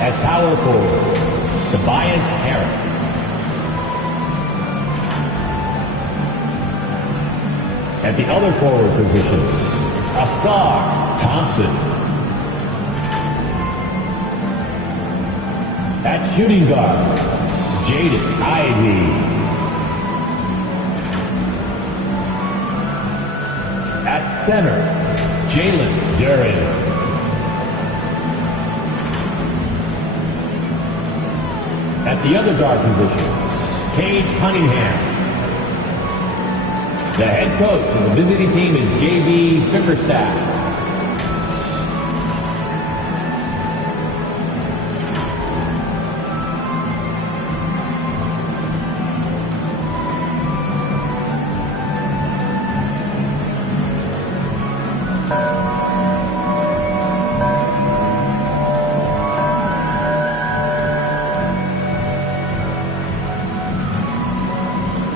At power forward, Tobias Harris. At the other forward position, Asar Thompson. At shooting guard, Jaden Ivey. At center, Jalen Duran. At the other guard position, Cage Cunningham. The head coach of the visiting team is J.B. Bickerstaff.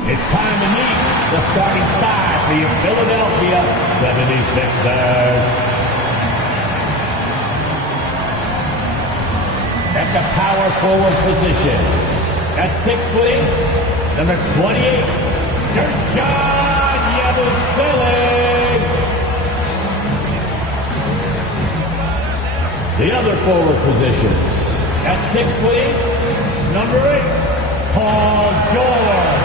It's time to meet the starting five for your Philadelphia 76ers. At the power forward position, at 6'8", number 28, Dershawn Yabusele. The other forward position, at 6'8", number 8, Paul George.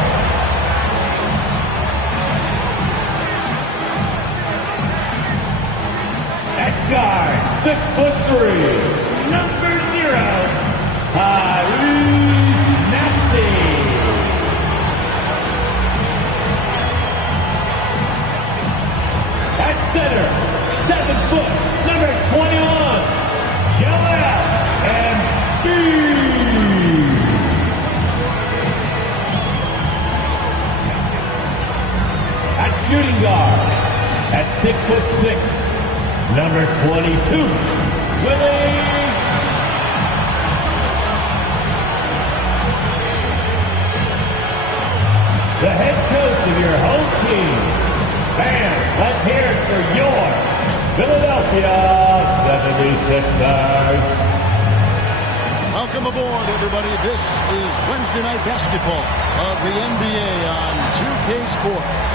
Guard, 6'3", number 0, Tyrese Maxey. At center, 7 foot, number 21, Joel Embiid. At shooting guard, at 6'6", number 22, Willie. The head coach of your home team. Fans, let's hear it for your Philadelphia 76ers. Welcome aboard, everybody. This is Wednesday Night Basketball of the NBA on 2K Sports.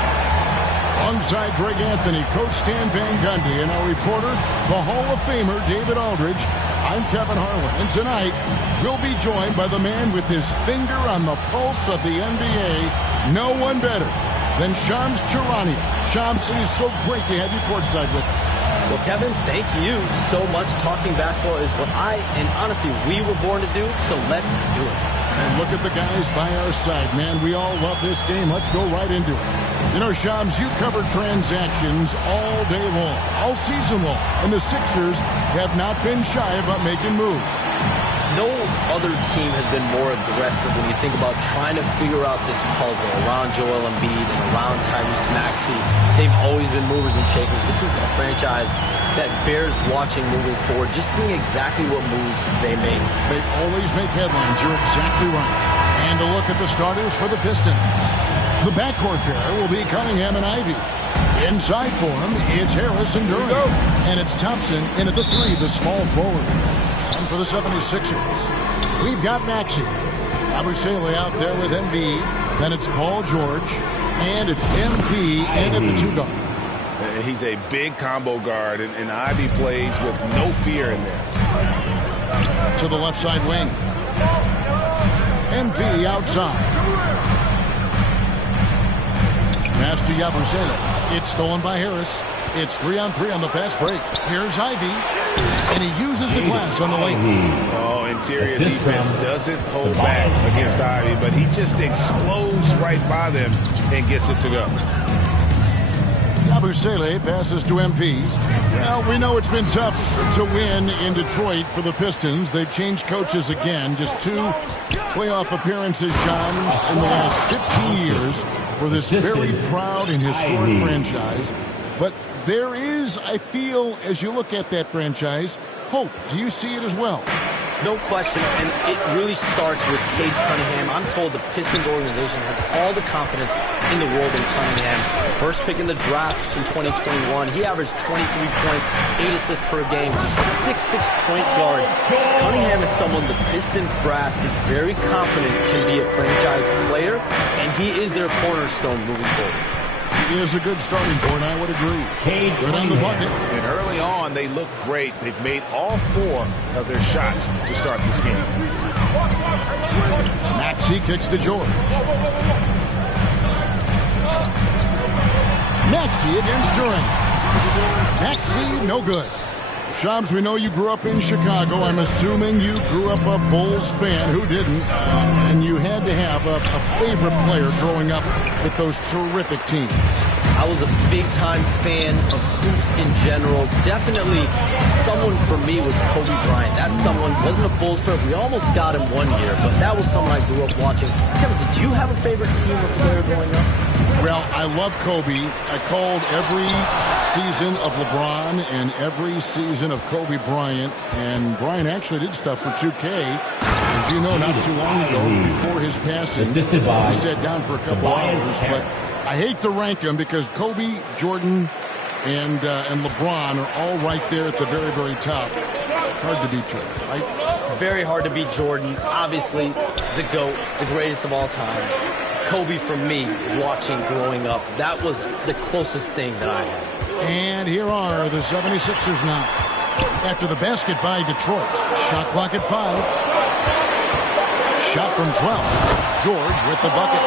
Alongside Greg Anthony, Coach Stan Van Gundy, and our reporter, the Hall of Famer David Aldridge, I'm Kevin Harlan. And tonight, we'll be joined by the man with his finger on the pulse of the NBA, no one better than Shams Charania. Shams, it is so great to have you courtside with us. Well, Kevin, thank you so much. Talking basketball is what and honestly, we were born to do, so let's do it. And look at the guys by our side, man. We all love this game. Let's go right into it. You know, Shams, you covered transactions all day long, all season long, and the Sixers have not been shy about making moves. No other team has been more aggressive when you think about trying to figure out this puzzle around Joel Embiid and around Tyrese Maxey. They've always been movers and shakers. This is a franchise that bears watching moving forward, just seeing exactly what moves they make. They always make headlines. You're exactly right. And a look at the starters for the Pistons. The backcourt pair will be Cunningham and Ivey. Inside for him, it's Harris and Duran. And it's Thompson in at the 3, the small forward. And for the 76ers, we've got Maxey. Yabusele out there with Embiid. Then it's Paul George. And it's MP in at the 2 guard. He's a big combo guard, and Ivy plays with no fear in there. To the left side wing. MP outside. Pass to Yabusele. It's stolen by Harris. It's 3-on-3 on the fast break. Here's Ivy. And he uses the glass on the lane. Oh, interior defense doesn't hold back against Ivy, but he just explodes right by them and gets it to go. Yabusele passes to MP. Well, we know it's been tough to win in Detroit for the Pistons. They've changed coaches again. Just 2 playoff appearances, Shams, in the last 15 years for this very proud and historic franchise. But there is, I feel, as you look at that franchise, hope. Do you see it as well? No question, and it really starts with Cade Cunningham. I'm told the Pistons organization has all the confidence in the world in Cunningham. First pick in the draft in 2021. He averaged 23 points, 8 assists per game, 6'6" point guard. Cunningham is someone the Pistons brass is very confident can be a franchise player, and he is their cornerstone moving forward. He is a good starting point, I would agree. Good on the bucket. And early on, they look great. They've made all 4 of their shots to start this game. Maxey kicks to George. Maxey against Durant. Maxey, no good. Shams, we know you grew up in Chicago. I'm assuming you grew up a Bulls fan. Who didn't? And you had to have a favorite player growing up with those terrific teams. I was a big-time fan of hoops in general. Definitely someone for me was Kobe Bryant. That's someone, wasn't a Bulls player. We almost got him one year, but that was someone I grew up watching. Kevin, did you have a favorite team or player growing up? Well, I love Kobe. I called every season of LeBron and every season of Kobe Bryant. And Bryant actually did stuff for 2K. As you know, not too long ago, before his passing, he sat down for a couple hours. But I hate to rank them because Kobe, Jordan, and LeBron are all right there at the very, very top. Hard to beat Jordan, right? Very hard to beat Jordan. Obviously, the GOAT, the greatest of all time. Kobe, for me, watching growing up, that was the closest thing that I had. And here are the 76ers now. After the basket by Detroit. Shot clock at 5. Shot from 12. George with the bucket.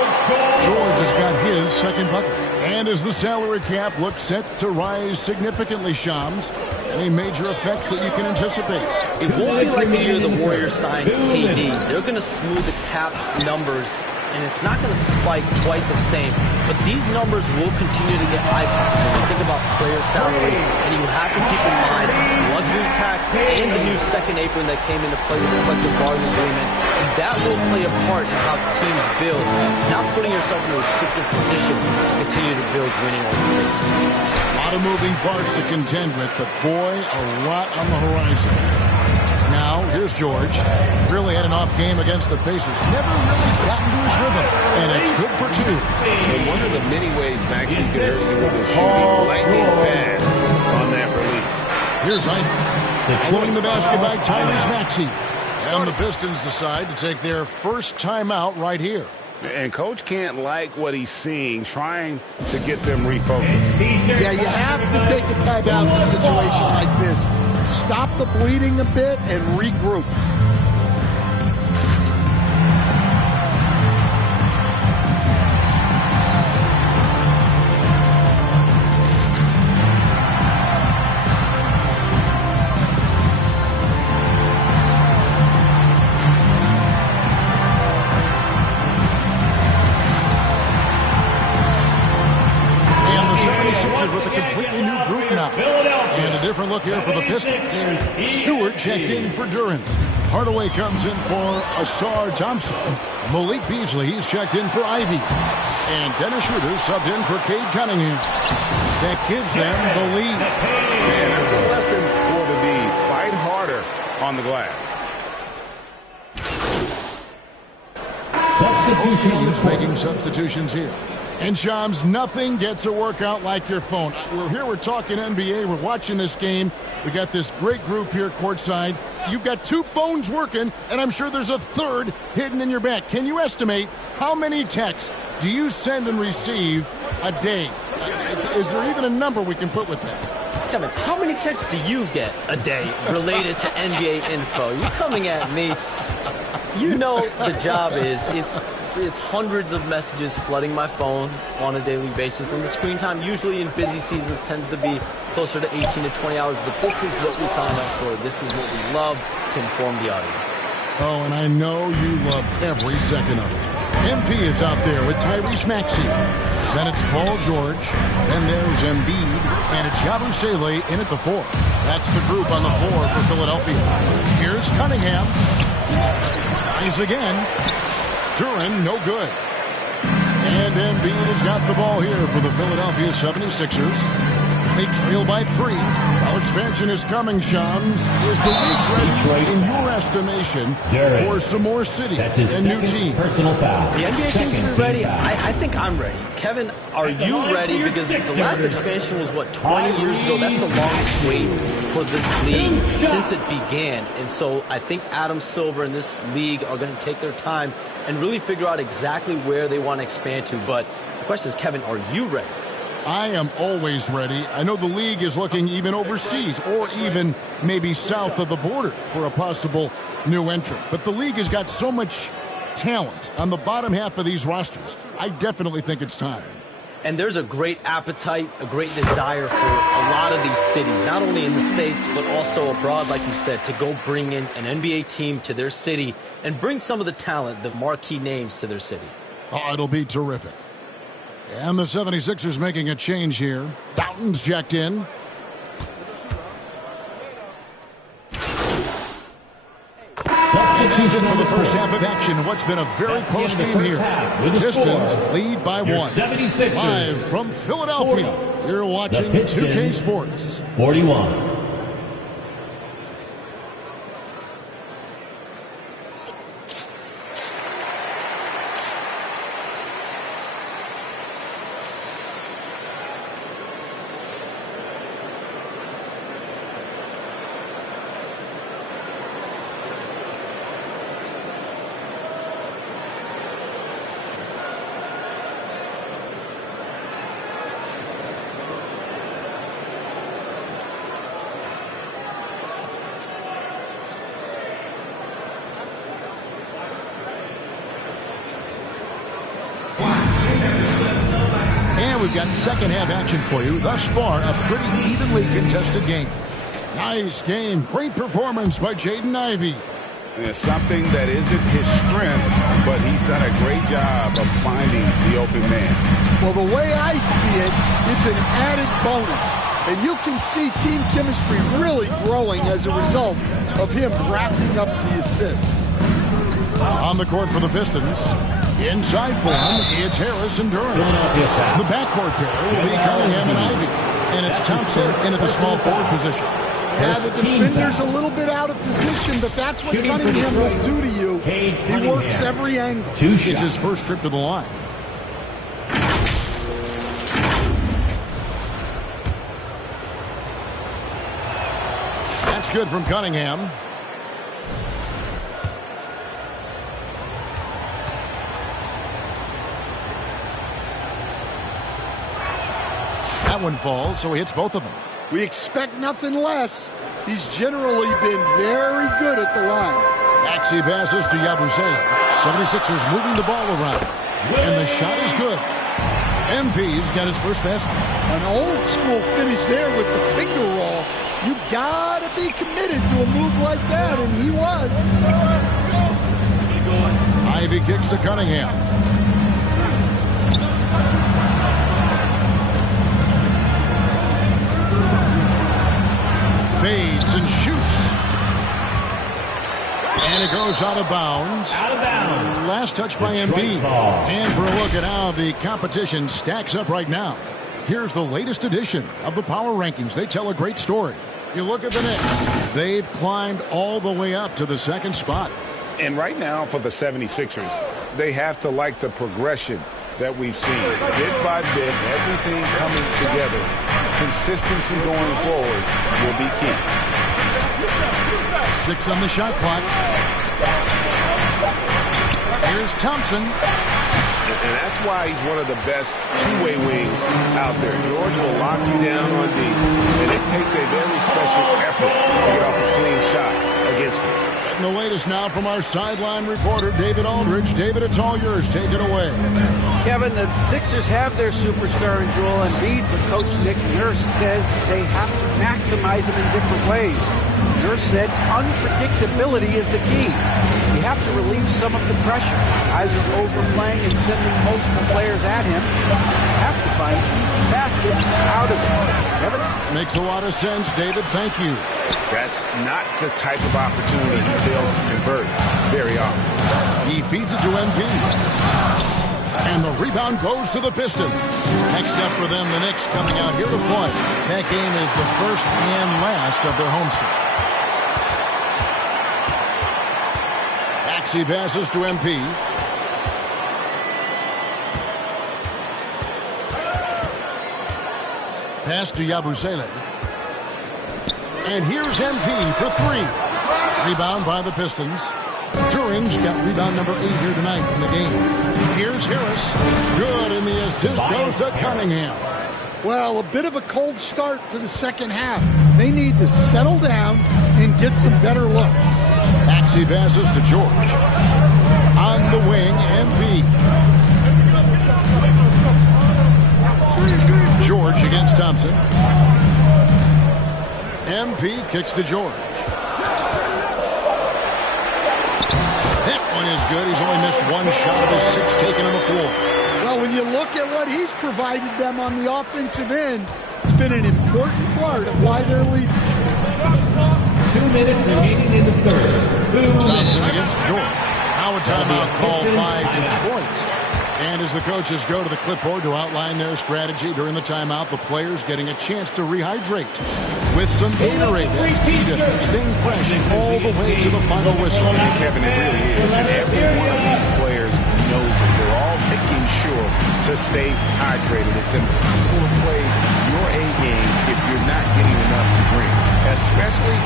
George has got his second bucket. And as the salary cap looks set to rise significantly, Shams, any major effects that you can anticipate? It won't be like the year the Warriors signed KD. They're going to smooth the cap numbers, and it's not going to spike quite the same. But these numbers will continue to get eye-popping when you think about player salary. And you have to keep in mind luxury tax and the new second apron that came into play with the collective bargaining agreement. And that will play a part in how teams build, not putting yourself in a restricted position to continue to build winning organizations. A lot of moving parts to contend with, but boy, a lot on the horizon. Now, here's George. Really had an off game against the Pacers. Never really gotten to his rhythm, and it's good for 2. And one of the many ways Maxey can hurt you with his shooting lightning fast on that release. Here's Ivy. Following the basket by Tyrese Maxey. And the Pistons decide to take their first timeout right here. And Coach can't like what he's seeing, trying to get them refocused. Yeah, you have to take a timeout in a situation like this. Stop the bleeding a bit and regroup. With a completely new group now. And a different look here for the Pistons. Stewart checked in for Duran. Hardaway comes in for Asar Thompson. Malik Beasley, he's checked in for Ivy. And Dennis Schroeder subbed in for Cade Cunningham. That gives them the lead. Man, that's a lesson for the D. Fight harder on the glass. Teams making substitutions here. And Shams, nothing gets a workout like your phone. We're here, we're talking NBA, we're watching this game. We got this great group here courtside. You've got 2 phones working, and I'm sure there's a third hidden in your back. Can you estimate how many texts do you send and receive a day? Is there even a number we can put with that? Kevin, how many texts do you get a day related to NBA info? You're coming at me. You know the job is, it's hundreds of messages flooding my phone on a daily basis, and the screen time usually in busy seasons tends to be closer to 18 to 20 hours, but this is what we signed up for. This is what we love to inform the audience. Oh, and I know you love every second of it. MP is out there with Tyrese Maxey. Then it's Paul George. Then there's Embiid, and it's Yabusele in at the 4. That's the group on the 4 for Philadelphia. Here's Cunningham. Tries again. Duran, no good. And Embiid has got the ball here for the Philadelphia 76ers. They trail by 3. While expansion is coming, Shams. Is the league ready, in your estimation, for some more cities and new teams? Personal foul. The NBA team's ready. I think I'm ready. Kevin, are you ready? Because the last expansion was, what, 20 years ago? That's the longest wait for this league since it began. And so I think Adam Silver and this league are going to take their time and really figure out exactly where they want to expand to. But the question is, Kevin, are you ready? I am always ready. I know the league is looking even overseas or even maybe south of the border for a possible new entrant. But the league has got so much talent on the bottom half of these rosters. I definitely think it's time. And there's a great appetite, a great desire for a lot of these cities, not only in the States, but also abroad, like you said, to go bring in an NBA team to their city and bring some of the talent, the marquee names to their city. Oh, it'll be terrific. And the 76ers making a change here. Doughton's jacked in. And that's it for the first half of action. What's been a very close game here. Pistons lead by 1. Live from Philadelphia, you're watching 2K Sports. 41. We've got second half action for you. Thus far, a pretty evenly contested game. Nice game. Great performance by Jaden Ivey. It's something that isn't his strength, but he's done a great job of finding the open man. Well, the way I see it, it's an added bonus. And you can see team chemistry really growing as a result of him racking up the assists. On the court for the Pistons. Inside for him, it's Harris and Durant. The backcourt pair will be Cunningham and Ivey. And it's Thompson into the small forward position. Yeah, the defender's a little bit out of position, but that's what Cunningham will do to you. He works every angle. It's his first trip to the line. That's good from Cunningham. That one falls, so he hits both of them. We expect nothing less. He's generally been very good at the line. Maxey passes to Yabusele. 76ers moving the ball around. And the shot is good. MP's got his first basket. An old school finish there with the finger roll. You gotta be committed to a move like that, and he was. Ivey kicks to Cunningham. Fades and shoots. And it goes out of bounds. Out of bounds. Last touch by Embiid. And for a look at how the competition stacks up right now, here's the latest edition of the Power Rankings. They tell a great story. You look at the Knicks. They've climbed all the way up to the second spot. And right now for the 76ers, they have to like the progression that we've seen. Bit by bit, everything coming together. Consistency going forward will be key. 6 on the shot clock. Here's Thompson. And that's why he's one of the best two-way wings out there. George will lock you down on D, and it takes a very special effort to get off a clean shot against him. And the latest now from our sideline reporter, David Aldridge. David, it's all yours. Take it away. Kevin, the Sixers have their superstar in Joel Embiid, but Coach Nick Nurse says they have to maximize him in different ways. Nurse said unpredictability is the key. We have to relieve some of the pressure. Guys are overplaying and sending multiple players at him. We have to find easy baskets out of it. Kevin? Makes a lot of sense, David. Thank you. That's not the type of opportunity he fails to convert very often. He feeds it to Embiid. And the rebound goes to the Pistons. Next up for them, the Knicks coming out here to play. That game is the first and last of their homestand. Maxey passes to MP. Pass to Yabusele. And here's MP for three. Rebound by the Pistons. Duran's got rebound number 8 here tonight in the game. Here's Harris. Good, and the assist goes to Cunningham. Well, a bit of a cold start to the second half. They need to settle down and get some better looks. Maxey passes to George. On the wing, MP. George against Thompson. MP kicks to George. That one is good. He's only missed one shot of his 6 taken on the floor. Well, when you look at what he's provided them on the offensive end, it's been an important part of why they're leading. 2 minutes remaining in the third. Thompson against George. Now a timeout called by Detroit. And as the coaches go to the clipboard to outline their strategy during the timeout, the players getting a chance to rehydrate with some Gatorade. That's key to staying fresh all the way to the final whistle. Kevin, it really is. And every one of these players knows it. They're all making sure to stay hydrated. It's impossible to play your A game if you're not getting enough to drink, especially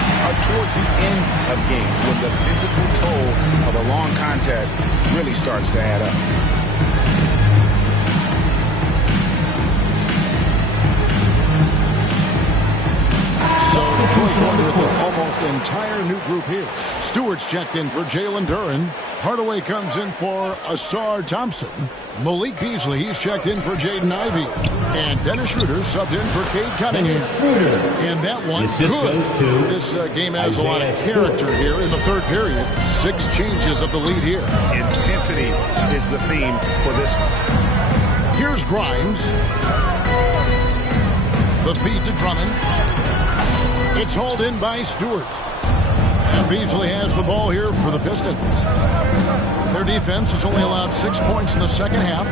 towards the end of games when the physical toll of a long contest really starts to add up. So Detroit going with an almost entire new group here. Stewart's checked in for Jalen Duren. Hardaway comes in for Asar Thompson. Malik Beasley, he's checked in for Jaden Ivey. And Dennis Schroeder subbed in for Cade Cunningham. And that one, good. This game has a lot of character here in the third period. 6 changes of the lead here. Intensity is the theme for this one. Here's Grimes. The feed to Drummond. It's hauled in by Stewart. And Beasley has the ball here for the Pistons. Their defense has only allowed 6 points in the second half.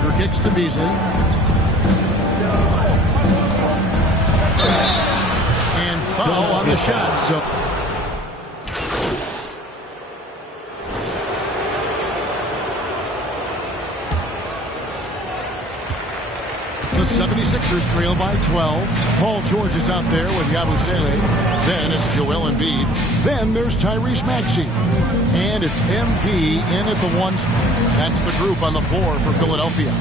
Stewart kicks to Beasley. And foul on the shot. So the 76ers trail by 12. Paul George is out there with Yabusele. Then it's Joel Embiid. Then there's Tyrese Maxey. And it's MP in at the 1 spot. That's the group on the floor for Philadelphia.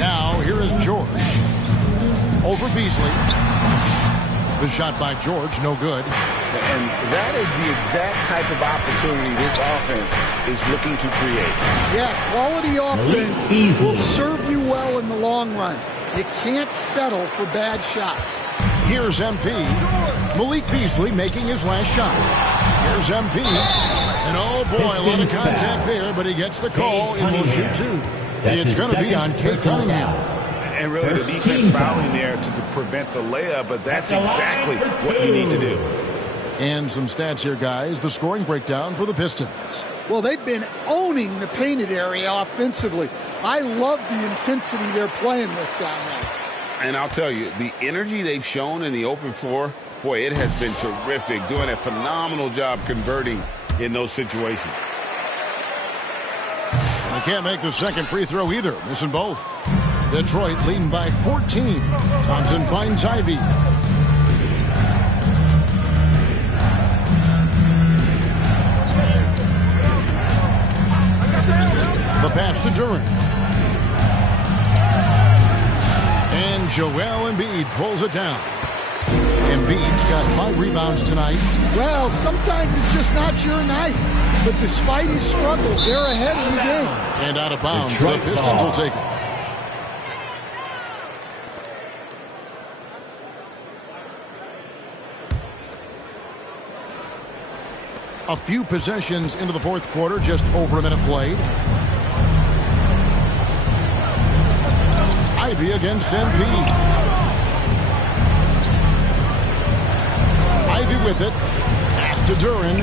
Now here is George. Over Beasley. The shot by George, no good. And that is the exact type of opportunity this offense is looking to create. Yeah, quality offense will serve you well in the long run. You can't settle for bad shots. Here's MP. Malik Beasley making his last shot. Here's MP. And oh boy, a lot of contact there, but he gets the call and will shoot 2. It's going to be on Cade Cunningham. And really the defense fouling there to prevent the layup, but that's exactly what you need to do. And some stats here, guys. The scoring breakdown for the Pistons. Well, they've been owning the painted area offensively. I love the intensity they're playing with down there. And I'll tell you, the energy they've shown in the open floor, boy, it has been terrific. Doing a phenomenal job converting in those situations. They can't make the second free throw either. Missing both. Detroit leading by 14. Thompson finds Ivy. The pass to Duren. And Joel Embiid pulls it down. Embiid's got 5 rebounds tonight. Well, sometimes it's just not your night. But despite his struggles, they're ahead in the game. And out of bounds, the Pistons will take it. A few possessions into the fourth quarter, just over a minute played. Ivy against MP. Ivy with it. Pass to Duren.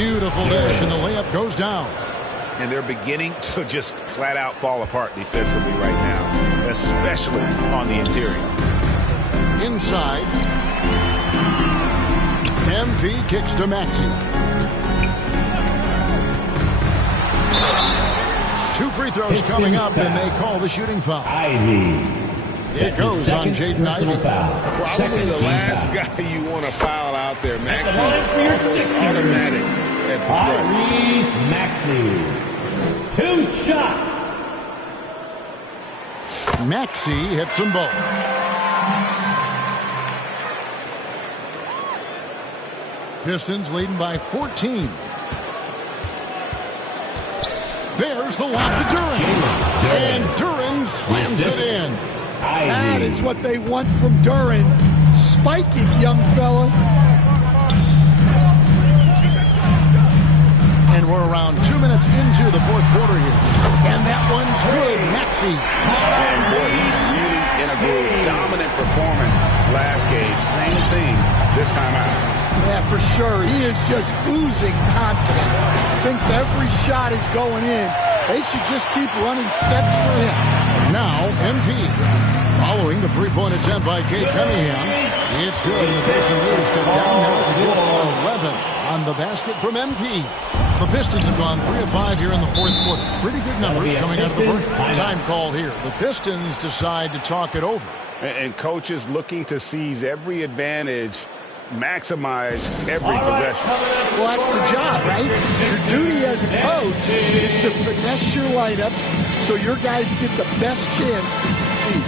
Beautiful dish, and the layup goes down. And they're beginning to just flat out fall apart defensively right now, especially on the interior. Inside. MP kicks to Maxey. 2 free throws coming up, and they call the shooting foul. It goes on Jaden Ivey. Probably the last guy you want to foul out there, Maxey. Almost automatic at the strike. Maxey. 2 shots. Maxey hits them both. Pistons leading by 14. There's the lob to Duren. And Duren slams it in. That is what they want from Duren. Spike it, young fella. And we're around 2 minutes into the fourth quarter here. And that one's good. Maxey. And boy, he's really in a groove. Dominant performance last game. Same thing this time out. Yeah, for sure. He is just oozing confidence. Thinks every shot is going in. They should just keep running sets for him. Now, MP. Following the three-point attempt by Cade Cunningham. It's good. And the Pistons lead is cut down now to just 11 on the basket from MP. The Pistons have gone 3 of 5 here in the fourth quarter. Pretty good numbers coming out of the break. Time call here. The Pistons decide to talk it over. And coaches looking to seize every advantage, maximize every possession. Well, that's the job, right? Your duty as a coach is to finesse your lineups so your guys get the best chance to succeed.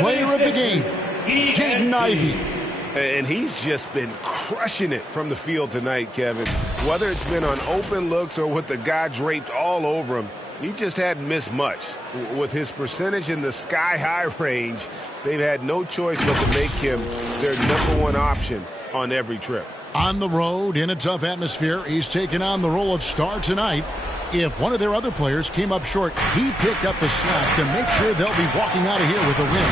Player of the game, Jaden Ivey. And he's just been crushing it from the field tonight, Kevin. Whether it's been on open looks or with the guy draped all over him, he just hadn't missed much. With his percentage in the sky-high range, they've had no choice but to make him their #1 option on every trip. On the road, in a tough atmosphere, he's taken on the role of star tonight. If one of their other players came up short, he picked up the slack to make sure they'll be walking out of here with a win.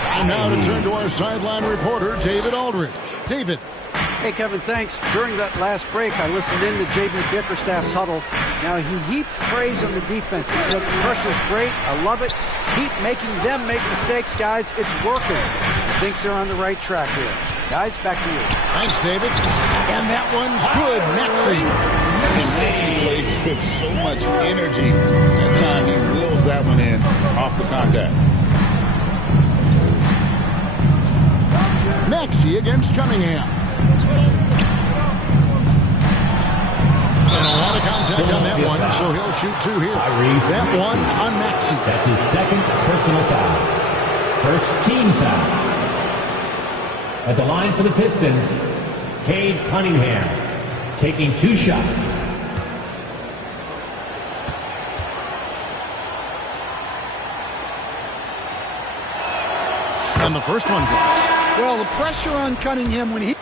Time now to turn to our sideline reporter, David Aldridge. David. Hey, Kevin, thanks. During that last break, I listened in to J.B. Bickerstaff's huddle. Now, he heaped praise on the defense. He said, the pressure's great. I love it. Keep making them make mistakes, guys. It's working. He thinks they're on the right track here. Guys, back to you. Thanks, David. And that one's good. Maxey. And Maxey plays with so much energy. That time he wheels that one in off the contact. Maxey against Cunningham. And a lot of contact on that one, so he'll shoot 2 here. That one on Maxey. That's his second personal foul. First team foul. At the line for the Pistons, Cade Cunningham taking 2 shots. And the first one drops. Well, the pressure on Cunningham when he...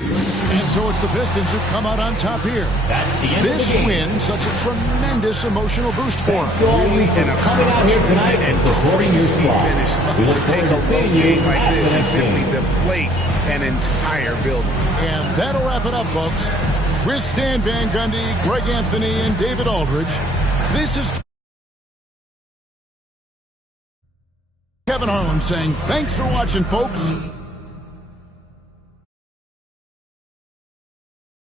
And so it's the Pistons who come out on top here. This win, such a tremendous emotional boost for them. Really an accomplishment and crazy finish to take a low game like this and simply deflate an entire building. And that'll wrap it up, folks. With Stan Van Gundy, Greg Anthony, and David Aldridge, this is Kevin Harlan saying thanks for watching, folks.